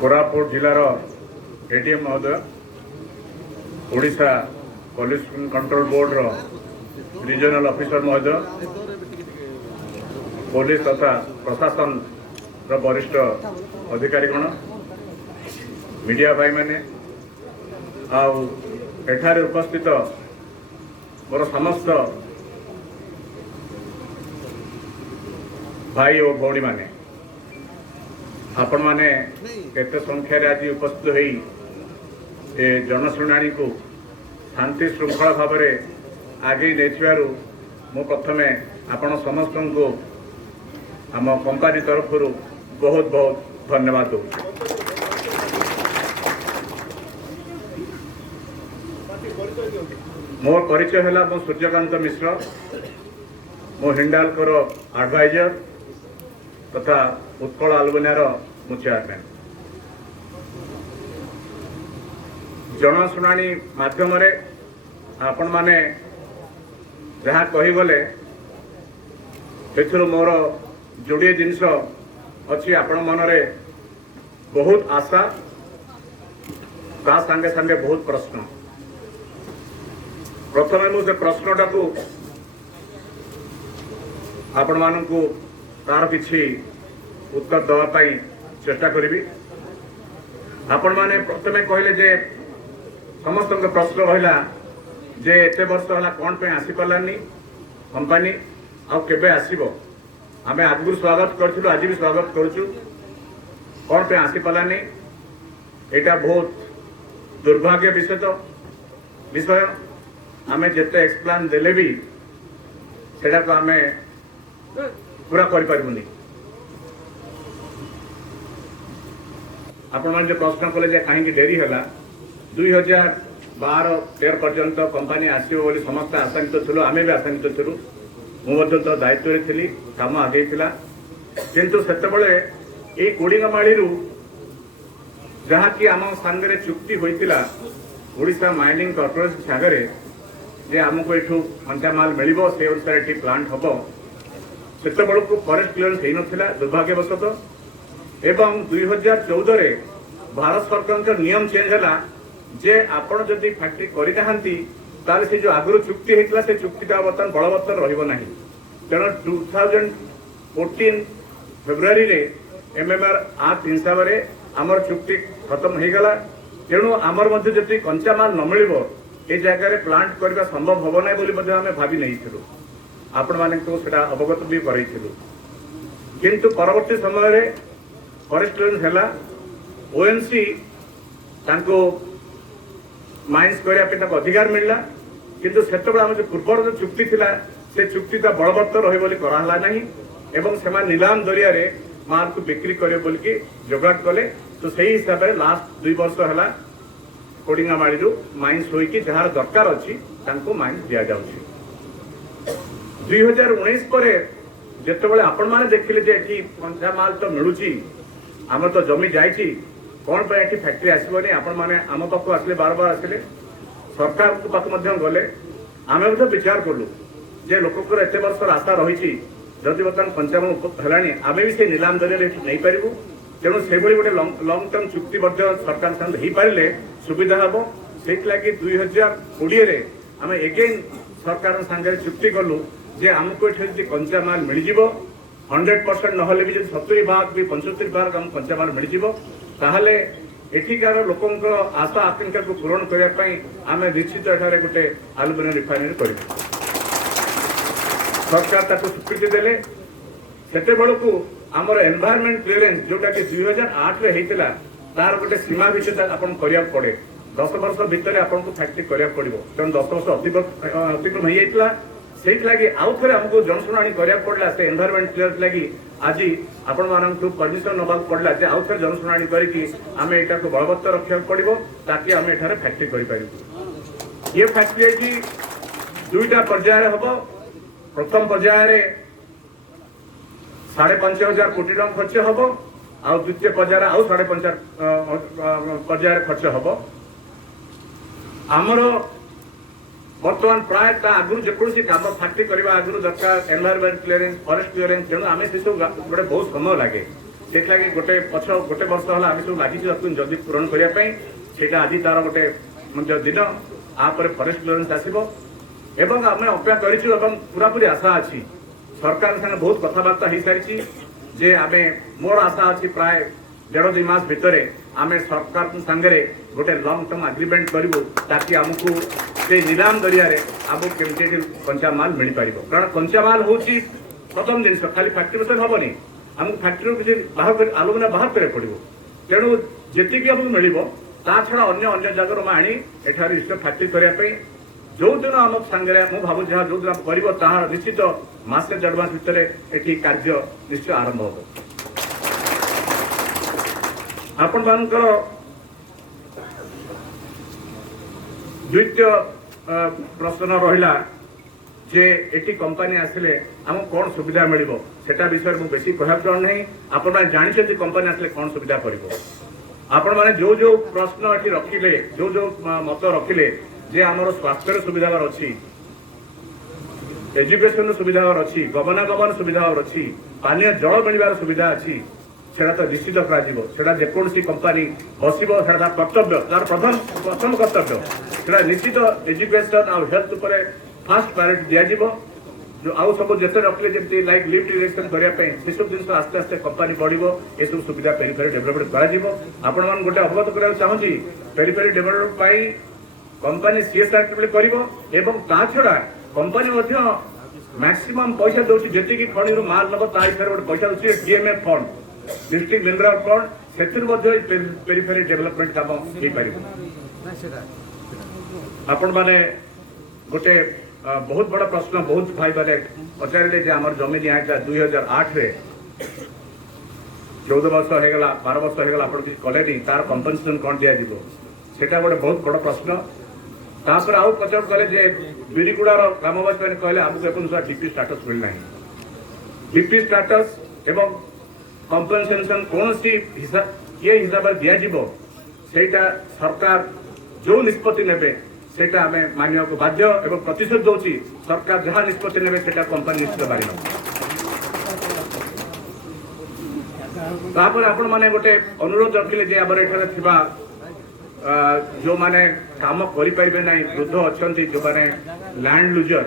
Koraput जिलार ADM महोदय, Odisha pollution control board रो regional officer महोदय, police तथा प्रशासन रो वरिष्ठ अधिकारीगण, मीडिया भाई मैंने आठारे उपस्थित मोर समस्त भाई और भौणी माने आपण माने केते संख्यार आज उपस्थित होई ए जनशुणाणी को शांति श्रृंखला भाव में आगे नेथिबारु मो प्रथमे आपण समस्त को आम कंपनी तरफ बहुत बहुत धन्यवाद दूँ। मोर परिचय है मो सूर्यकांत मिश्र, मो हिंडालकर एडवाइजर तथा उत्कल आलुमिनियर मु चेयरमैन। जनशुणाणी माध्यम आपण माने जहाँ कहीगले मोर जोड़े जिनस अच्छी आपण मनरे बहुत आशा ता संगे संगे बहुत प्रश्न। प्रथम मुझे प्रश्नटा को आपण मानू तार किछि उत्तर दवाई चेष्टा करी। आपण माने प्रथमे कहले जे समस्त प्रश्न रहा जे एते वर्ष है कौन पे आसी पारानी कंपनी आउ केबे आसीबो। आमे आगुर स्वागत करथिलु, आज भी स्वागत करूछु। कौन पे आसी पारानी एटा बहुत दुर्भाग्य विषय आमे जेते एक्सप्लेन देले भी सेटा को आमे पूरा कर पारबुनी। आपण मान जो प्रश्न कले जे कहीं डेरी है 2012-13 पर्यंत कंपनी आसो बोली समस्त आशान्वित थिलु, आमे भी आशान्वित थिलु। मु तो दायित्व थी, काम आगे किंतु सेतबेले ए कोड़िंगमाड़ी जहाँ कि आम सांगे चुक्ति होता ओडिशा माइनिंग कॉर्पोरेशन सागर जे आमको एठू कंचामाल मिल से अनुसार ये प्लांट हम से बेलू फॉरेस्ट क्लीयरेंस हो ना दुर्भाग्यवशत। एवं 2014 भारत सरकार नियम चेंज है जे आपण जदि फैक्ट्री करना से जो आगुरी चुक्ति होता से चुक्तिटा बर्तमान बलवत्तर रहा। तेणु 2014 फेब्रुआरी रे एमएमआर एक्ट हिसाब से आमर चुक्ति खत्म हो गला। तेणु आमर मध्य जदि कंचामाल न मिल ए जगह प्लांट करने संभव हम ना बोली आम भावी नहीं आपण मान अवगत भी करइथिलु। किंतु परवर्ती समय फॉरेस्ट क्लीयरेंस है ओएनसी तांको माइन्स करने अधिकार मिलला। किंतु सेतबेले आम जो पूर्वर जो चुक्ति थिला से चुक्तिटा बलवत्तर रही बोली कराला नहीं एवं से नीलाम जरिया माल को बिक्री करे बोल के जोगाड़ कले। तो सही हिसाब से लास्ट 2 वर्ष है कोड़िंगमाड़ी माइन्स होइकी जार दरकार अच्छी माइन्स दि जाउछि। 2019 पर जितेबाला आपण मैंने देखिले जे एठी कंचामाल तो मिलूची आम तो जमी जाइए कौन पे एठी फैक्ट्री आसबनी आपण मैंने आम पाक आसले बार बार आसले सरकार पाक गले आम विचार कलु जे लोक एत वर्ष आशा रही जदि बर्तमान कंचामाल है आम भी से नीलाम जरिए नहीं पारू। तेणु से गोटे लंग टर्म चुक्ति सरकार साथ हो पारे सुविधा हम से 2020 आम एगेन सरकार सागर चुक्ति कलु जे आमको ये कंचामाल मिल 100% ना भी 70% भी 75% आम कंचामाल मिल ताहले एठिकार लोकंर आशा आकांक्षा को पूरण करने आम निश्चित एठारे गोटे आलुमिनियम रिफाइनरी कर सरकार ताको स्वीकृति देले। सेते बेलू आमर एनवायरमेंट क्लीयरेंस जोटा कि 2008 रे हेतिला तार गोटे सीमा भितर आपन करिया पड़े 10 वर्ष भितर आपन को फैक्ट्री करिया पड़िबो। तेणु 10 वर्ष अतिक्रम हो जाइतिला से लगी आउ थे आमको जनशुणाणी करा पड़ा से एनवायरमेंट क्लीयरेंस लगी आज आपण मानू परमिशन नवा पड़ा जे आउ थे जनशुणाणी करके आम यहाँ को बलवत्तर रखा पड़ो ताकि आम एठारे फैक्ट्री कर। ये फैक्ट्री 2टा पर्याय हम। प्रथम पर्याय 5,500 कोटी टଙ୍କା खर्च हम आ द्वितीय पर्याय आउ 5,500 पर्याय खर्च हम। आमर बर्तमान प्राय आगुरी जेकोसी कम फैक्ट्री करने आगुरी दरकार एनवायरमेंट क्लीयरेंस फॉरेस्ट क्लीयरेंस तेणु आम से सब गोटे बहुत समय लगे से गोटे पछ गोटे वर्ष है आम सब लगी जल्दी पूरण करने आज तार गोटे दिन आपर फरेस्ट क्लियरेंस आसो एवं आम अपेक्षा करूँ पूरापूरी आशा अच्छी सरकार संगे बहुत कथबार्ता हो सारी जे आम मोर आशा अच्छी प्राय 1.5-2 मास भितर आम सरकार सांगे गोटे लंग टर्म एग्रीमेंट करूँ ताकि आमको से निलाम जरिया आमको केमती कंचामाल मिल पार कारण कंचामाल हूँ प्रथम जिन खाली फैक्ट्री बस हेनी आमको फैक्ट्री किसी बाहर आलुमिना बाहर करा पड़ो तेणु जी आमको मिल ता छड़ा अन्य जगह आनी एठार फैक्ट्री करने जो दिन आम सांगे मुझे भावुँ जहाँ जो दिन कर निश्चित मासे 1.5 मास भितर ये कार्य निश्चय आरंभ हो आपण मानकर द्वितीय प्रश्न रहा जे एटी कंपनी आसिले आमको कौन सुविधा मिल सेटा विषय मुझे बेसी कह चाहूँ आपण मैंने जानते कंपनी आसिले कौन सुविधा कर आपण मैंने जो जो प्रश्न ये रखिले जो जो मत रखिले जे आमर स्वास्थ्य सुविधा अच्छी एजुकेशन सुविधा अच्छी गमनागमन सुविधा अच्छी पानीय जल मिलवार सुविधा अच्छी सेटा तो निश्चित करा जेकोसी कंपनी बसब से कर्तव्य तार प्रथम कर्तव्य से निश्चित एजुकेशन आ हेल्थ उपर फास्ट प्रायोरिटी दिज्व जो आउ सब जिते रखिले जमी लाइक लिफ्ट इरिगेशन करने से सब जिन आस्ते आस्ते कंपनी बढ़ो ये सब सुविधा पेरिफेरी डेभलपमेंट कर गोटे अवगत करा चाहूँगी पेरिफेरी डेभलपमेंट कंपनी सीएसआर कर छड़ा कंपनी मैक्सिमम पैसा दौर जी खणी माल नब ता हिसाब से पैसा दूसरी DMF fund district mineral fund से पेरिफेरी डेभलपमेंट काम हो पार आपण मैंने गोटे बहुत बड़ा प्रश्न बहुत भाई मैंने पचारे आम जमी निया 2008 रे 14 वर्ष होगा 12 वर्ष होगा आप कले तार कंपनसेसन कौन दिज्व सेटा गोटे बहुत बड़ा प्रश्न तापर आउ पचार कले जे बिरिगुड़ार ग्रामवासी मैंने कहले आमको एपन डीपी स्टाटस मिलना डीपी स्टाटस एवं कंपनसेसन कौन सी ये हिसाब से दिज्व सेटा सरकार जो निष्पत्ति नेबे सेटा आम मानिया को बाध्य एवं प्रतिशोध दौर सरकार जहाँ निष्पत्ति नेबे सेटा कंपनी निश्चित बारी तापर आपण माने गोटे अनुरोध रखिले जे आबर एठारे थिबा जो माने काम करि पाइबे नै वृद्ध अछंती जो माने लैंड लूजर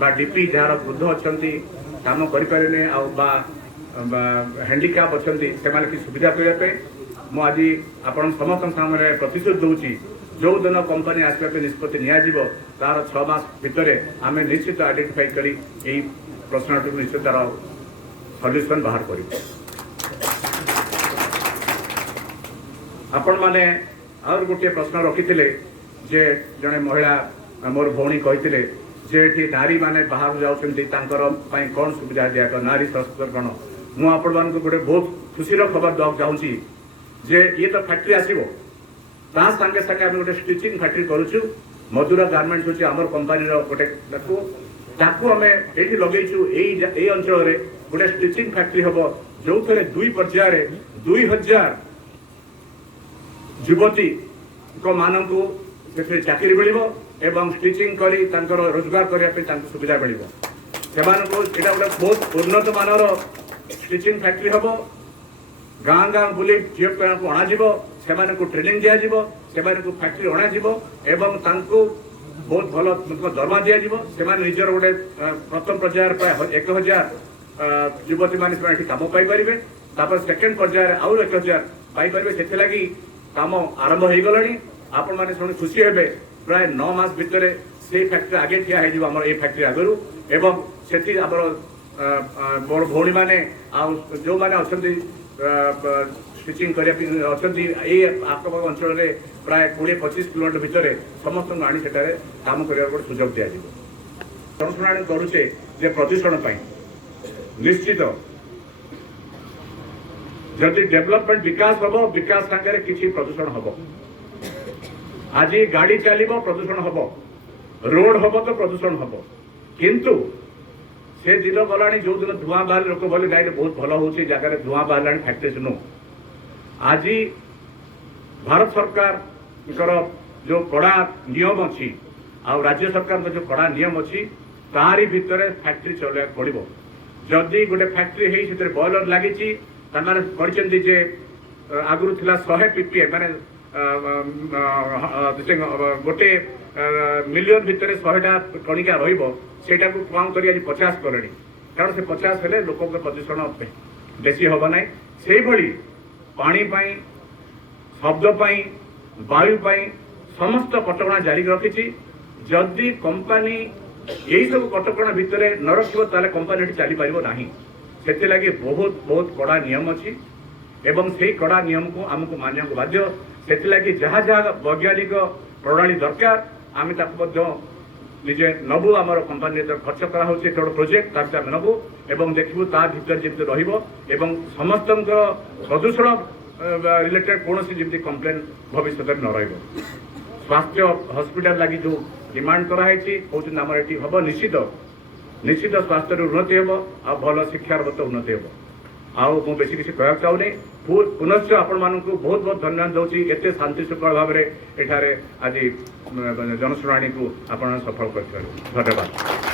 बा डीपी जार वृद्ध अछंती काम करि पारेने आ बा हैंडिकैप अछंती से माने की सुविधा करिया पे मु आज आपण समस्त सामने प्रतिशोध दउची जो दिन कंपनी आसपा पे निष्पत्ति नियाजिबो तार 6 मास भितर आमे निश्चित आइडेंटिफाई करी एई प्रश्नटू निश्चित तार सॉल्यूशन बाहर करिबो आपण माने और गोटे प्रश्न रखिथिले जे जने महिला मोर भौणी कहिथिले जे एठी नारी माने बाहर जाउछन्ती तांकर पई कोन सुविधा दिया नारी सशक्तिकरण मु आपण मान को गोटे बहुत खुशी खबर दक चाहूँगी जे ये तो फैक्ट्री आसीबो ता संगे संगे आम गोटे स्टिचिंग फैक्ट्री करूछु मधुरा गार्मेंट्स होची हमर कंपनी रो गोटे ताकू आम ये लगेचु यही अंचल रे गोटे स्टिचिंग फैक्ट्री हम जो थे 2 पर्यायर 2000 युवती को मानू से चाकरी मिल एवं स्टिचिंग करी रोजगार करने सुविधा मिल से गोटे बहुत उन्नत मानर स्टिचिंग फैक्ट्री हम गाँ गाँ बुले झील पिला को अणाଯିव से ट्रेनिंग दिज्व से फैक्ट्री अणाଯିव एवं बहुत भल दरमा दिज्व से निजर गोटे प्रथम पर्यायर प्राय 1000 युवती मैंने कम पाइपर तापर सेकेंड पर्यायर आउ 1000 पाइपर से काम आरंभ हो गलानी आपण माने शुणी खुशी हेबे प्राय 9 मास भितर से फैक्ट्री आगे ठिया हो आमर ए फैक्ट्री आगरू एवं सेठी आमर मोर भौणी माने आ जो माने अछंती स्टिचिंग करिया अछंती ए आखपाख अंचल रे प्राय 20-25 किलोमीटर भितर समस्त आनी सेटारे काम करिया को सुजोग दिया जिवो अनुसंधान करूचे जे प्रदूषण पई निश्चित जदि डेवलपमेंट विकास हम विकास सागर किसी प्रदूषण हम आज गाड़ी चलो प्रदूषण हम रोड हम तो प्रदूषण हम किंतु से दिन गला जो दिन धुआं बाहर लोक बोले गाड़ी बहुत भल हो जगह धुआं बाहर फैक्ट्री सुनू आज भारत सरकार जो कड़ा नियम अच्छी आ राज्य सरकार जो कड़ा नियम अच्छी तारी भितर फैक्ट्री चलवा पड़ो जदि गोटे फैक्ट्री बॉयलर लगी तार जे आगुरी थिला 100 ppm माने गोटे मिलियन भितर 100टा कणिका रहीटा को कम कर 50 कले कारण से 50 हेले लोक प्रदूषण बेसी हम ना से पानी शब्द वायु समस्त कटका जारी रखी जदि कंपनी यही सब कटका भितर न रखिबो ताले कंपनी चली पारिबो नाही सेति लागि बहुत बहुत कड़ा नियम अछि एवं से कड़ा नियम को आमको मानिया को बाध्य सेति लागि जहाँ जहाँ वैज्ञानिक प्रणाली दरकार आम निजे नबू आम कंपानी खर्च करा प्रोजेक्ट ताकि नबू एवं देखू ता भीतर जमी रही समस्त प्रदूषण रिलेटेड कौन जमी कम्प्लेन भविष्य न रही स्वास्थ्य हॉस्पिटल लगी जो डिमांड कराई कहते आम ये हम निश्चित निश्चित स्वास्थ्य उन्नति हम आ भल शिक्षार उन्नति हम आउ बेसी किसी कह चाहूनी पुनश्च आपण मानक बहुत बहुत धन्यवाद दूसरी एत शांति श्रृंखला भाव में एठारे आज जनशुणाणी को आप सफल कर धन्यवाद।